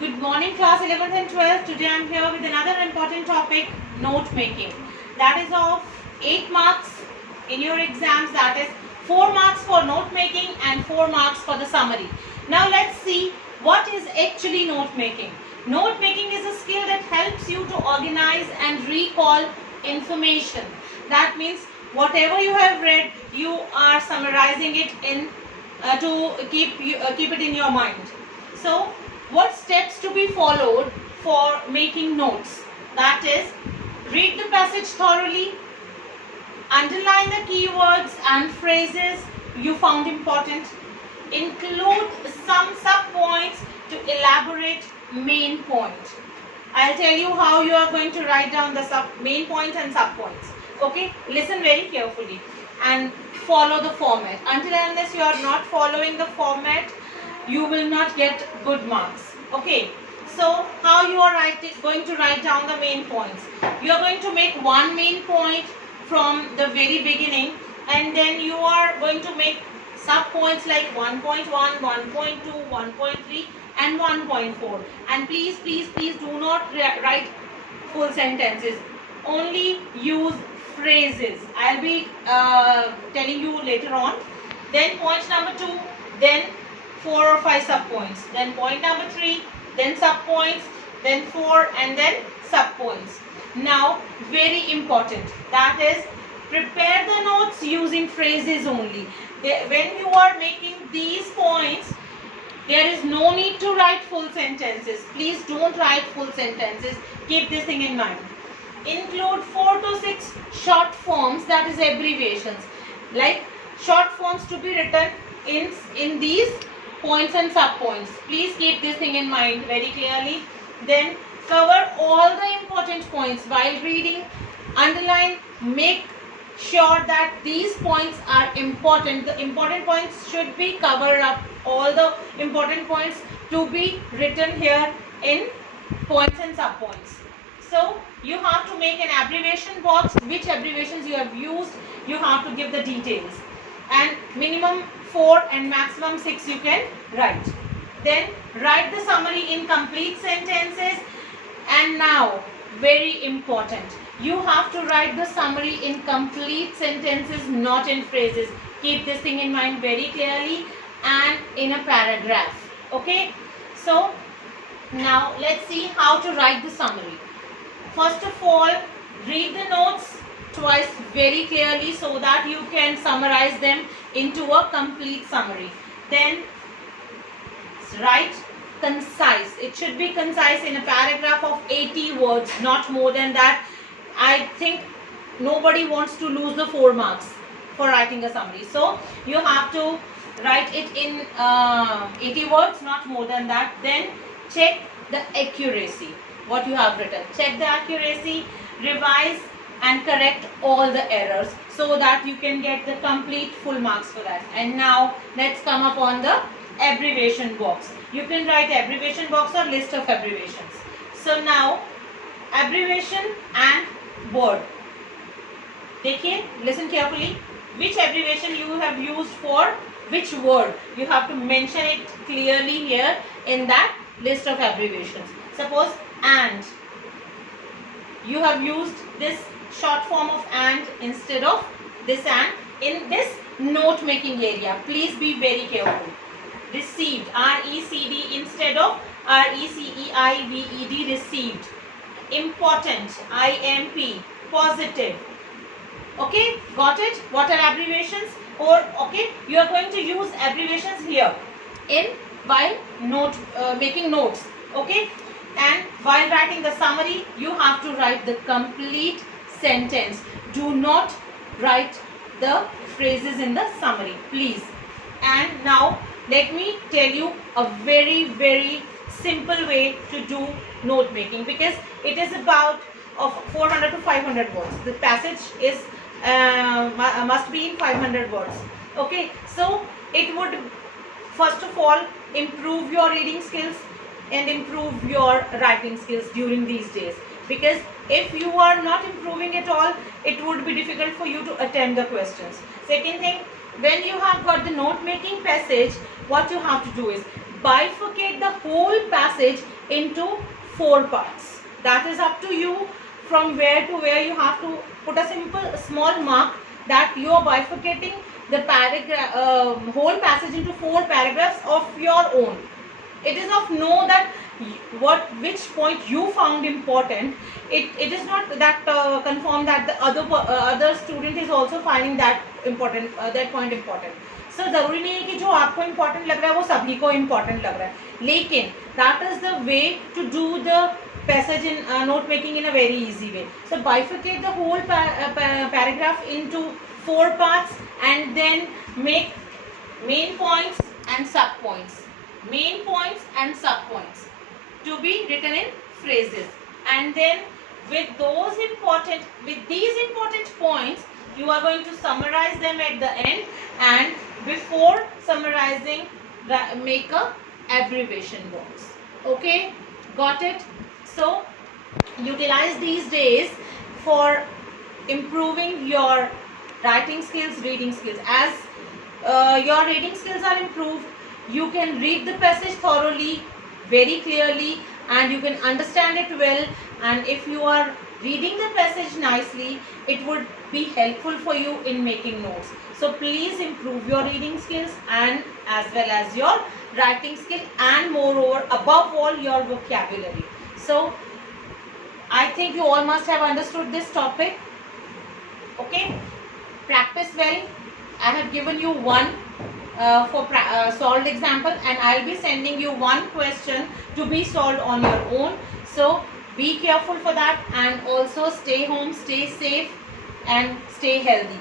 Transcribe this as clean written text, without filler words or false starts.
Good morning, class 11th and 12th. Today I am here with another important topic, note making. That is of 8 marks in your exams. That is 4 marks for note making and 4 marks for the summary. Now let's see what is actually note making. Note making is a skill that helps you to organize and recall information. That means whatever you have read, you are summarizing it in to keep it in your mind. So what steps to be followed for making notes? That is, read the passage thoroughly, underline the keywords and phrases you found important, include some sub-points to elaborate main point. I'll tell you how you are going to write down the main points and sub-points. Okay, listen very carefully and follow the format. Until and unless you are not following the format, you will not get good marks. Okay, so how you are going to write down the main points? You are going to make one main point from the very beginning, and then you are going to make sub points like 1.1, 1.2, 1.3 and 1.4. And please do not write full sentences. Only use phrases. I'll be telling you later on. Then point number 2, then 4 or 5 sub-points, then point number 3, then sub-points, then 4 and then sub-points. Now very important, that is, prepare the notes using phrases only. When you are making these points, there is no need to write full sentences. Please don't write full sentences. Keep this thing in mind. Include 4 to 6 short forms, that is abbreviations, like short forms to be written in these points and sub-points. Please keep this thing in mind very clearly. Then cover all the important points while reading. Underline, make sure that these points are important. The important points should be covered up. All the important points to be written here in points and sub-points. So you have to make an abbreviation box. Which abbreviations you have used, you have to give the details. And minimum 4 and maximum 6 you can write. Then write the summary in complete sentences. And now, very important, you have to write the summary in complete sentences, not in phrases. Keep this thing in mind very clearly, and in a paragraph. Okay, so now let's see how to write the summary. First of all, read the notes twice very clearly so that you can summarize them into a complete summary. Then write concise. It should be concise in a paragraph of 80 words, not more than that. I think nobody wants to lose the 4 marks for writing a summary. So you have to write it in 80 words, not more than that. Then check the accuracy, what you have written. Check the accuracy, revise and correct all the errors so that you can get the complete full marks for that. And now let's come up on the abbreviation box. You can write abbreviation box or list of abbreviations. So now abbreviation and word. देखिए, listen carefully. Which abbreviation you have used for which word? You have to mention it clearly here in that list of abbreviations. Suppose and. You have used this short form of and instead of this and in this note making area. Please be very careful. Received, R-E-C-D instead of R-E-C-E-I-V-E-D, received. Important, I-M-P, positive. Okay, got it? What are abbreviations? Or okay, you are going to use abbreviations here while making notes. Okay, and while writing the summary, you have to write the complete sentence. Do not write the phrases in the summary, please. And now let me tell you a very simple way to do note making, because it is about of 400 to 500 words. The passage is must be in 500 words. Okay, so it would first of all improve your reading skills and improve your writing skills during these days, because if you are not improving at all, it would be difficult for you to attempt the questions. Second thing, when you have got the note making passage, what you have to do is bifurcate the whole passage into 4 parts. That is up to you. From where to where you have to put a small mark that you are bifurcating the whole passage into 4 paragraphs of your own. It is of no that which point you found important. It is not that confirmed that the other student is also finding that important, that point important. So जरूरी नहीं है कि जो आपको important लग रहा है वो सभी को important लग रहा है, लेकिन that is the way to do the passage in note making in a very easy way. So bifurcate the whole paragraph into 4 parts and then make main points and sub points, main points and sub points to be written in phrases, and then with these important points you are going to summarize them at the end, and before summarizing make a abbreviation box. Okay, got it? So utilize these days for improving your writing skills, reading skills. As your reading skills are improved, you can read the passage thoroughly, very clearly, and you can understand it well. And if you are reading the passage nicely, it would be helpful for you in making notes. So please improve your reading skills and as well as your writing skill, and moreover above all your vocabulary. So I think you all must have understood this topic. Okay, practice well. I have given you one for solved example, and I'll be sending you one question to be solved on your own. So be careful for that, and also stay home, stay safe and stay healthy.